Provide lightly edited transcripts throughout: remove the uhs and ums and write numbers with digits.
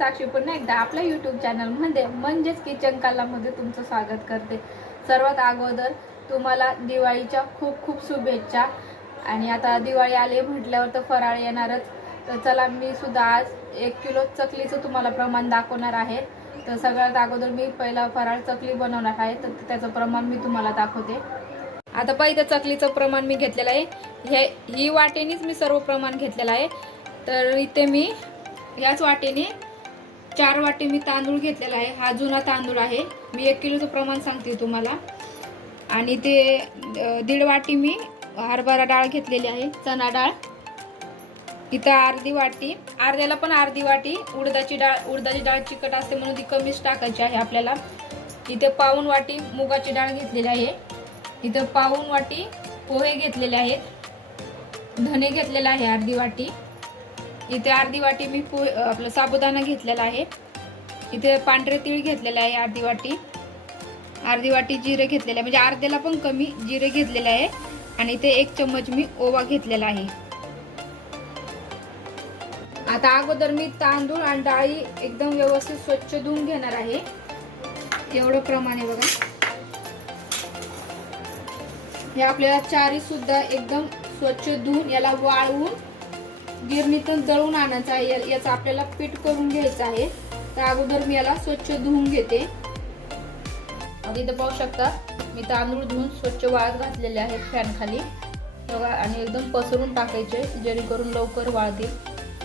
साक्षी पुन्हा एकदा आपल्या यूट्यूब चॅनलमध्ये म्हणजेच किचन कलामध्ये तुमचं स्वागत करते। सर्वात अगोदर तुम्हाला दिवाळीच्या खूप खूप शुभेच्छा। आणि आता दिवाळी आली म्हटल्यावर तर फराळ येणारच। तर चला मी सुद्धा आज 1 किलो चकलीचं तुम्हाला प्रमाण दाखवणार आहे। तर सगळ्यात अगोदर मी पहिला फराळ चकली बनवणार आहे, तर त्याचं प्रमाण मी तुम्हाला दाखवते। आता पहिलं चकलीचं प्रमाण मी घेतलेलं आहे। ही वाटीनेच मी सर्व प्रमाण घेतलेलं आहे। तर इथे मी याच वाटीने 4 वाटी मी तांदूळ घेतलेला आहे। हा जुना तांदूळ आहे। मी 1 किलोचं प्रमाण सांगते तुम्हाला। आणि ते 1.5 वाटी मी हरभरा डाळ घेतलेली आहे, चना डाळ। इथं अर्धी वाटी, अर्ध्याला पण अर्धी वाटी उडदाची डाळ चिकट असते म्हणून ती कमीच टाकायची आहे आपल्याला। इथे पाऊण वाटी मुगाची डाळ घेतलेली आहे। इथं पाऊण वाटी पोहे घेतलेले आहेत। धने घेतलेले आहे अर्धी वाटी। इथे अर्धी वाटी मी आपलं साबुदाणा घेतलेला आहे। इथे पांढरे तीळ घेतलेले आहे अर्धी वाटी। अर्धी वाटी जिरे घेतलेले आहे, म्हणजे अर्ध्याला पण कमी जिरे घेतलेले आहे। आणि इथे 1 चम्मच मी ओवा घेतलेला आहे। आता अगोदर मी तांदूळ आणि डाळी एकदम व्यवस्थित स्वच्छ धुवून घेणार आहे। एवढं प्रमाणे बघा। हे आपल्याला चारी सुद्धा एकदम स्वच्छ धुवून याला वाळवून गिरणीतून दळून आणायचं आहे। याचं आपल्याला पीठ करून घ्यायचं आहे। तर अगोदर मी याला स्वच्छ धुवून घेते। इथे पाहू शकता मी तांदूळ धुवून स्वच्छ वाळत घातलेले आहेत फॅन खाली बघा। आणि एकदम पसरून टाकायचे जेणेकरून लवकर वाळतील।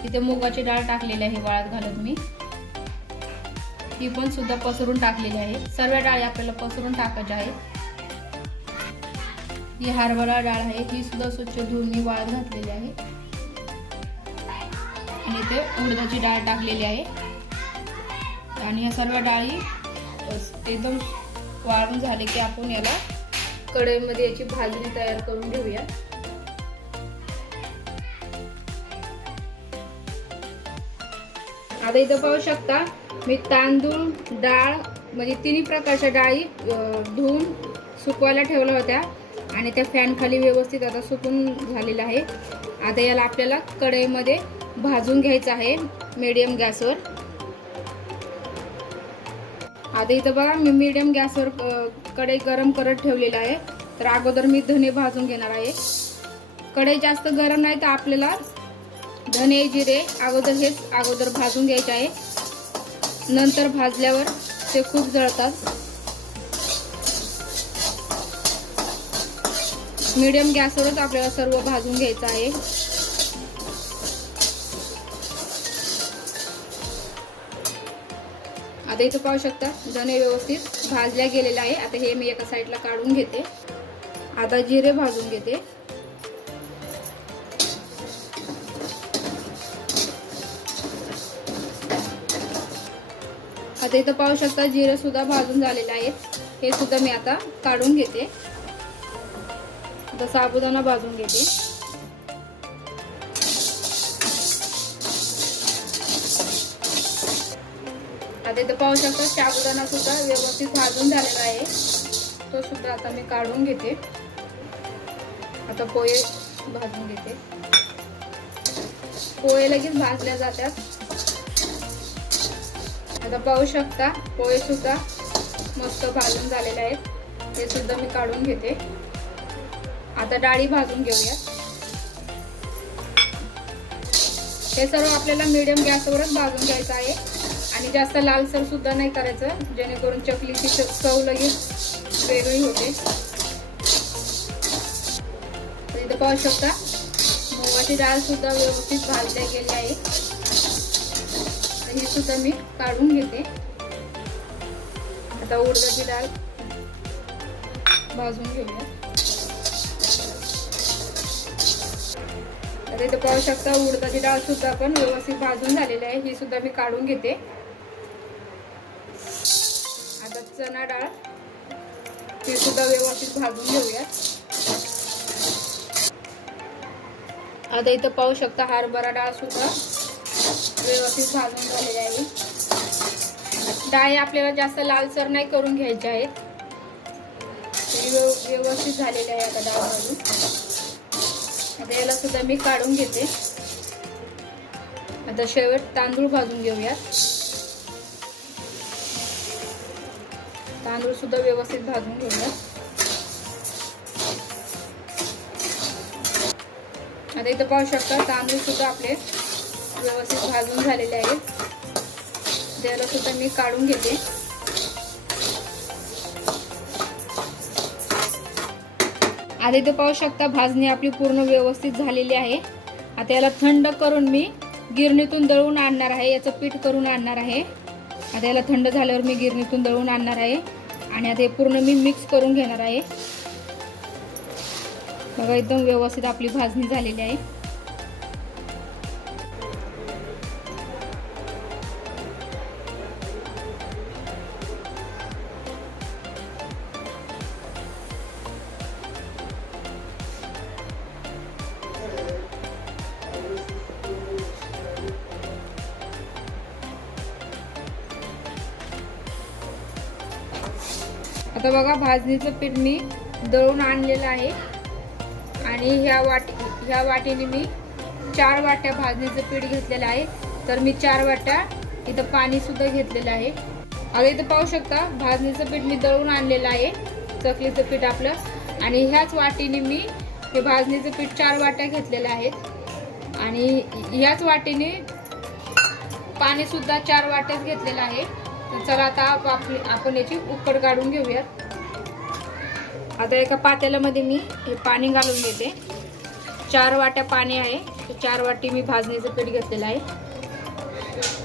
इथे मुगाची डाळ टाकलेली आहे वाळत घालत मी, ही पण सुद्धा पसरून टाकलेली आहे। सर्व डाळी आपल्याला पसरून टाकायच्या आहेत। ही हरभरा डाळ आहे, ही सुद्धा स्वच्छ धुवून मी वाळत घातलेली आहे। आणि इथे उडदाची डाळ टाकलेली आहे। आणि या सर्व डाळी एकदम वाळून झाले की आपण याला कढईमध्ये याची भाजणी तयार करून घेऊया। आता इथं पाहू शकता मी तांदूळ डाळ म्हणजे तिन्ही प्रकारच्या डाळी धुवून सुकवायला ठेवल्या होत्या आणि त्या फॅन खाली व्यवस्थित आता सुकून झालेला आहे। आता याला आपल्याला कढईमध्ये भाजून घ्यायचं आहे मीडियम गॅसवर। आता इथं बघा मी मीडियम गॅसवर कढई गरम करत ठेवलेला आहे। तर अगोदर मी धने भाजून घेणार आहे। कढई जास्त गरम नाही तर आपल्याला धने जिरे अगोदर भाजून घ्यायचे आहे। नंतर भाजल्यावर ते खूप जळतात। मीडियम गॅसवरच आपल्याला सर्व भाजून घ्यायचं आहे। आता इथं पाहू शकता धने व्यवस्थित भाजल्या गेलेले आहे। आता हे मी एका साईडला काढून घेते। आता जिरे भाजून घेते। आता इथं पाहू शकता जिरे सुद्धा भाजून झालेले आहेत, हे सुद्धा मी आता काढून घेते। आता साबुदाणा भाजून घेते। आता इथं पाहू शकता साबुदाणा सुद्धा व्यवस्थित भाजून झालेला आहे, तो सुद्धा आता मी काढून घेते। आता पोहे भाजून घेते। पोहे लगेच भाजल्या जातात। आता पाहू शकता पोहे सुद्धा मस्त भाजून झालेले आहेत, ते सुद्धा मी काढून घेते। आता डाळी भाजून घेऊया। हे सर्व आपल्याला मीडियम गॅसवरच भाजून घ्यायचं आहे आणि जास्त लालसर सुद्धा नाही करायचं, जेणेकरून चकलीची चव लगेच वेगळी होते। इथं पाहू शकता मुगाची डाळ सुद्धा व्यवस्थित भाजल्या गेली आहे, ही सुद्धा मी काढून घेते। आता उडदाची डाळ भाजून घेऊया। आता इथं पाहू शकता उडदाची डाळ सुद्धा पण व्यवस्थित भाजून झालेली आहे, ही सुद्धा मी काढून घेते। आता चना डाळ ही सुद्धा व्यवस्थित भाजून घेऊया। आता इथं पाहू शकता हरभरा डाळ सुद्धा व्यवस्थित भाजून झालेली आहे। डाळी आपल्याला जास्त लालसर नाही करून घ्यायच्या आहेत, व्यवस्थित झालेली आहे आता डाळ भाजून। आता याला सुद्धा मी काढून घेते। आता शेवट तांदूळ भाजून घेऊया। तांदूळ सुद्धा व्यवस्थित भाजून घेऊया. आता इथं पाहू शकता तांदूळ सुद्धा आपले व्यवस्थित भाजून झालेले आहेत. त्याला सुद्धा मी काढून घेते. आता इथे पाहू शकता भाजणी आपली पूर्ण व्यवस्थित झालेली आहे. आता याला थंड करून मी गिरणीतून दळून आणणार आहे. याचं पीठ करून आणणार आहे. आता याला थंड झाल्यावर मी गिरणीतून दळून आणणार आहे आणि आता हे पूर्ण मी मिक्स करून घेणार आहे. बघा एकदम व्यवस्थित आपली भाजणी झालेली आहे. आता बघा भाजणीचं पीठ मी दळून आणलेलं आहे आणि ह्या वाटीने मी 4 वाट्या भाजणीचं पीठ घेतलेलं आहे. तर मी 4 वाट्या इथं पाणी सुद्धा घेतलेलं आहे. आता इथं पाहू शकता भाजणीचं पीठ मी दळून आणलेलं आहे, चकलीचं पीठ आपलं. आणि ह्याच वाटीने मी हे भाजणीचं पीठ 4 वाट्या घेतलेलं आहेत आणि ह्याच वाटीने पाणी सुद्धा 4 वाट्याच घेतलेलं आहे. तर चला आता आपण याची उकड काढून घेऊयात. आता एका पातेल्यामध्ये मी हे पाणी घालून घेते. 4 वाट्या पाणी आहे. 4 वाटी मी भाजणीचं पीठ घेतलेलं आहे.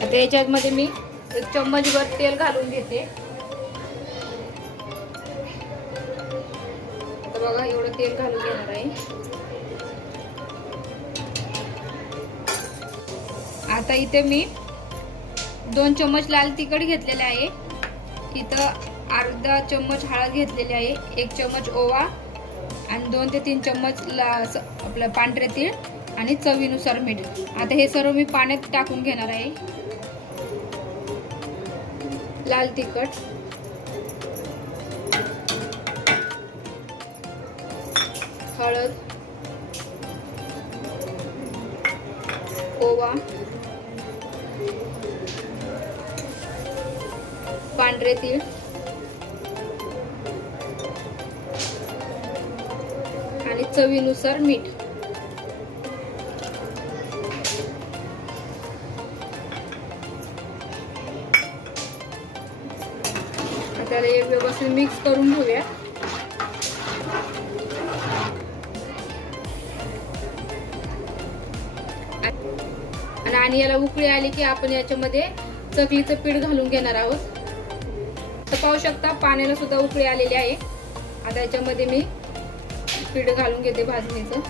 आता याच्यामध्ये मी 1 चम्मचभर तेल घालून घेते. आता बघा एवढं तेल घालून घेणार आहे. आता इथे मी 2 चम्मच लाल तिखट घेतलेले आहे. इथं अर्धा चम्मच हळद घेतलेली आहे, 1 चम्मच ओवा आणि 2 ते 3 चम्मच आपलं पांढरे तीळ आणि चवीनुसार मीठ. आता हे सर्व मी पाण्यात टाकून घेणार आहे. लाल तिखट, हळद, ओवा, पांढरे तीळ आणि चवीनुसार मीठ. त्याला हे व्यवस्थित मिक्स करून घेऊया. आणि याला उकळी आली की आपण याच्यामध्ये चकलीचं पीठ घालून घेणार आहोत. तर पाहू शकता पाण्याला सुद्धा उकळी आलेली आहे. आता याच्यामध्ये मी पीठ घालून घेते भाजणीचं.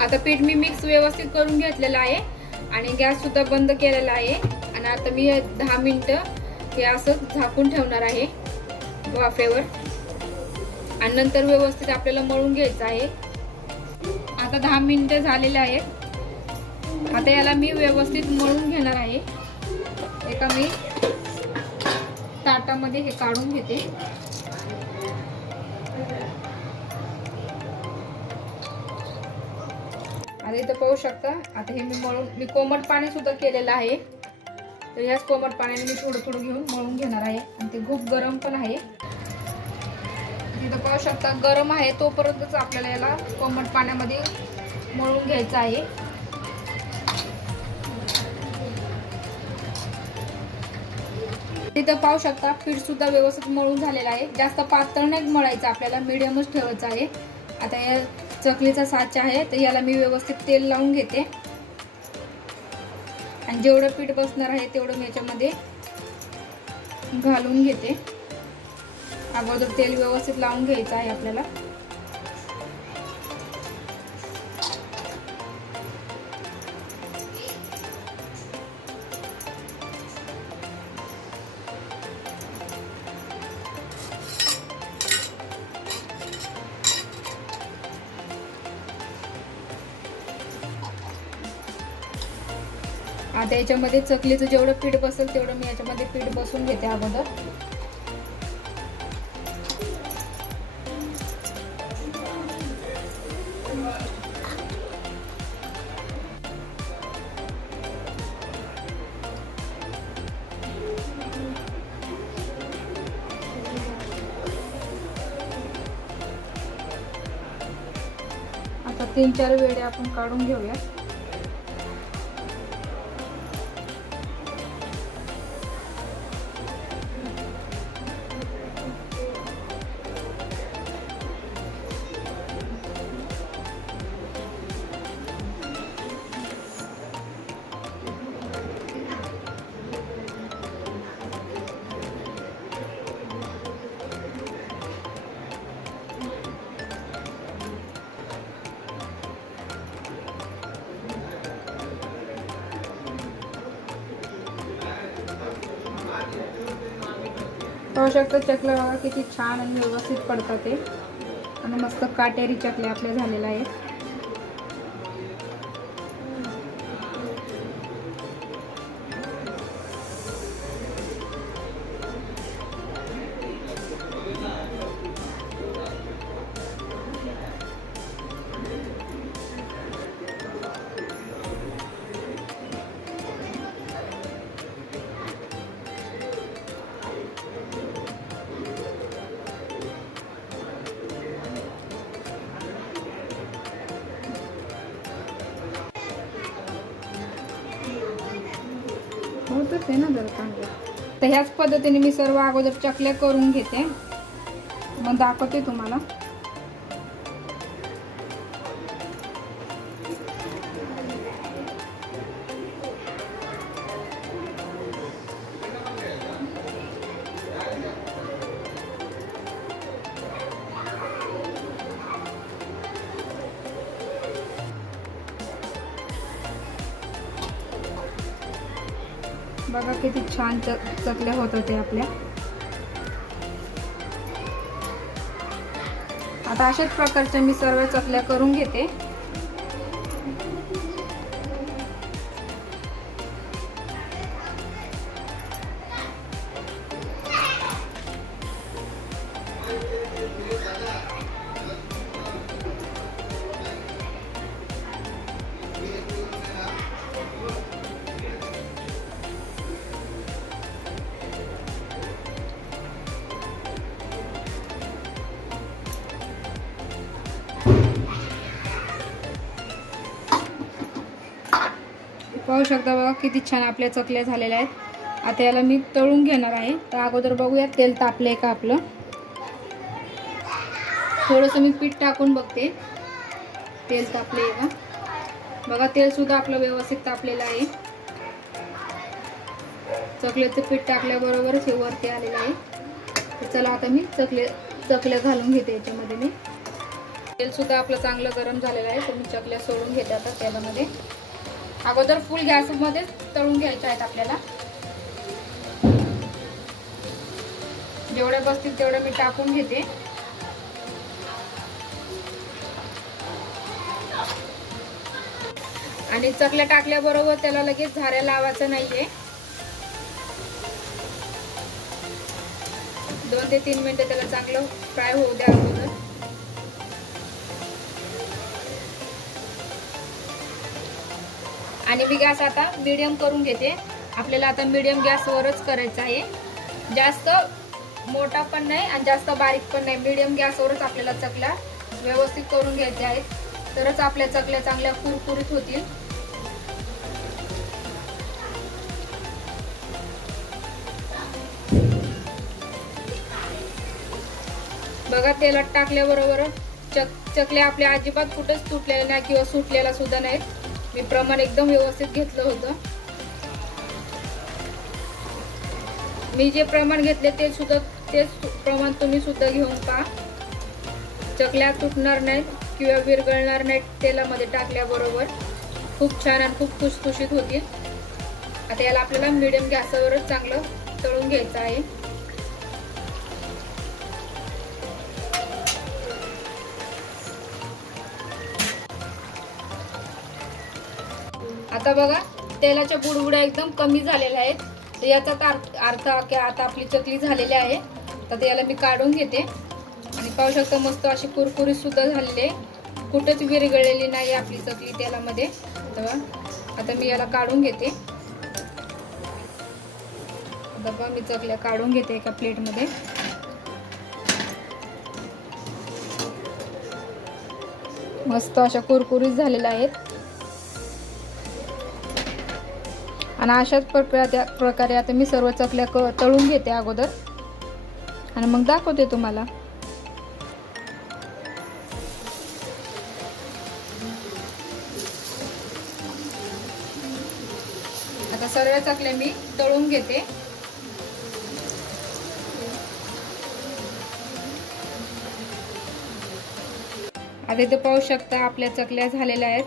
आता पीठ मी मिक्स व्यवस्थित करून घेतलेलं आहे आणि गॅस सुद्धा बंद केलेला आहे. आणि आता मी 10 मिनिटं हे असं झाकून ठेवणार आहे वाफेवर आणि नंतर व्यवस्थित आपल्याला मळून घ्यायचं आहे. आता 10 मिनिटं झालेले आहेत. आता याला मी व्यवस्थित मळून घेणार आहे. एका मी ताटामध्ये हे काढून घेते. आता इथं पाहू शकता. आता हे मी कोमट पाणी सुद्धा केलेलं आहे. तर ह्याच कोमट पाण्याने मी थोडं थोडं घेऊन मळून घेणार आहे आणि ते खूप गरम पण आहे. इथं पाहू शकता गरम आहे तोपर्यंतच आपल्याला याला कोमट पाण्यामध्ये मळून घ्यायचं आहे. इथं पाहू शकता पीठ सुद्धा व्यवस्थित मळून झालेलं आहे. जास्त पातळ नाही मळायचं आपल्याला, मीडियमच ठेवायचं आहे. आता या चकलीचा साचा आहे तर याला मी व्यवस्थित तेल लावून घेते आणि जेवढं पीठ बसणार आहे तेवढं मी याच्यामध्ये घालून घेते. अगोदर तेल व्यवस्थित लावून घ्यायचं आहे आपल्याला. आता याच्यामध्ये चकलीचं जेवढं पीठ बसेल तेवढं मी याच्यामध्ये पीठ बसून घेते अगोदर. 3-4 वेळे आपण काढून घेऊया. पाहू शकता चकल्या बघा किती छान आणि व्यवस्थित पडतात ते, आणि मस्त काटेरी चकल्या आपल्या झालेल्या आहेत. होतच आहे ना जरा चांगलं. तर ह्याच पद्धतीने मी सर्व अगोदर चकल्या करून घेते, मग दाखवते तुम्हाला. बघा किती छान चकल्या होत होते आपल्या. आता अशाच प्रकारच्या मी सर्व चकल्या करून घेते. पाहू शकता बघा किती छान आपल्या चकल्या झालेल्या आहेत. आता याला मी तळून घेणार आहे. तर अगोदर बघूया तेल तापले का आपलं. थोडंसं मी पीठ टाकून बघते तेल तापले का. बघा तेल सुद्धा आपलं व्यवस्थित तापलेलं आहे. चकल्याचं पीठ टाकल्याबरोबरच हे वरती आलेलं आहे. तर चला आता मी चकल्या घालून घेते याच्यामध्ये. मी तेल सुद्धा आपलं चांगलं गरम झालेलं आहे. तर मी चकल्या सोडून घेते आता तेलामध्ये. अगोदर फुल गॅसमध्ये तळून घ्यायच्या आहेत आपल्याला. जेवढ्या बसतील तेवढ्या मी टाकून घेते. आणि चकल्या टाकल्याबरोबर त्याला लगेच झाऱ्या लावायचं नाहीये. 2 ते 3 मिनिटं त्याला चांगलं फ्राय होऊ द्या अगोदर. आणि मी गॅस आता मीडियम करून घेते. आपल्याला आता मीडियम गॅसवरच करायचं आहे. जास्त मोठा पण नाही आणि जास्त बारीक पण नाही. मीडियम गॅसवरच आपल्याला चकल्या व्यवस्थित करून घ्यायच्या आहेत. तरच आपल्या चकल्या चांगल्या कुरकुरीत होतील. बघा तेलात टाकल्याबरोबर चकल्या आपल्या अजिबात कुठंच तुटलेल्या नाही किंवा सुटलेला सुद्धा नाहीत. मी प्रमाण एकदम व्यवस्थित घेतलं होतं. मी जे प्रमाण घेतले तेच प्रमाण तुम्ही सुद्धा घेऊन पहा. चकल्या तुटणार नाहीत किंवा विरघळणार नाहीत. तेलामध्ये टाकल्याबरोबर खूप छान आणि खूप खुसखुशीत होतील. आता याला आपल्याला मीडियम गॅसवरच चांगलं तळून घ्यायचं आहे. आता बघा तेलाच्या बुडबुड्या एकदम कमी झालेल्या आहेत. तर याचा अर्थ आता आपली चकली झालेली आहे. तर याला मी काढून घेते. आणि पाहू शकता मस्त अशी कुरकुरीत सुद्धा झालेली आहे. कुठेच विरघळलेली नाही आपली चकली तेलामध्ये. तर आता मी याला काढून घेते. आता बघा मी चकल्या काढून घेते एका प्लेटमध्ये. मस्त अशा कुरकुरीत झालेल्या आहेत. आणि अशाच प्रकारे आता मी सर्व चकल्या तळून घेते अगोदर आणि मग दाखवते तुम्हाला. आता सर्व चकल्या मी तळून घेते. आता इथे पाहू शकता आपल्या चकल्या झालेल्या आहेत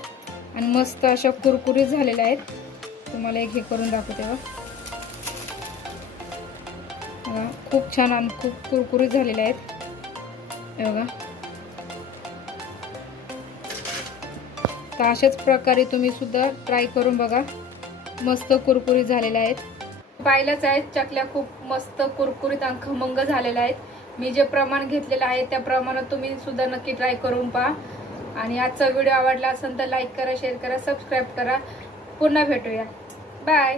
आणि मस्त अशा कुरकुरीत झालेल्या आहेत. तुम्हाला एक हे करून दाखवते बघा. खूप छान आणि खूप कुरकुरीत झालेल्या आहेत हे बघा. तर अशाच प्रकारे तुम्ही सुद्धा ट्राय करून बघा. मस्त कुरकुरीत झालेल्या आहेत. पाहिलंच आहे चकल्या खूप मस्त कुरकुरीत आणि खमंग झालेल्या आहेत. मी जे प्रमाण घेतलेलं आहे त्या प्रमाणात तुम्ही सुद्धा नक्की ट्राय करून पहा. आणि आजचा व्हिडिओ आवडला असेल तर लाईक करा, शेअर करा, सबस्क्राईब करा. पुन्हा भेटूया. बाय.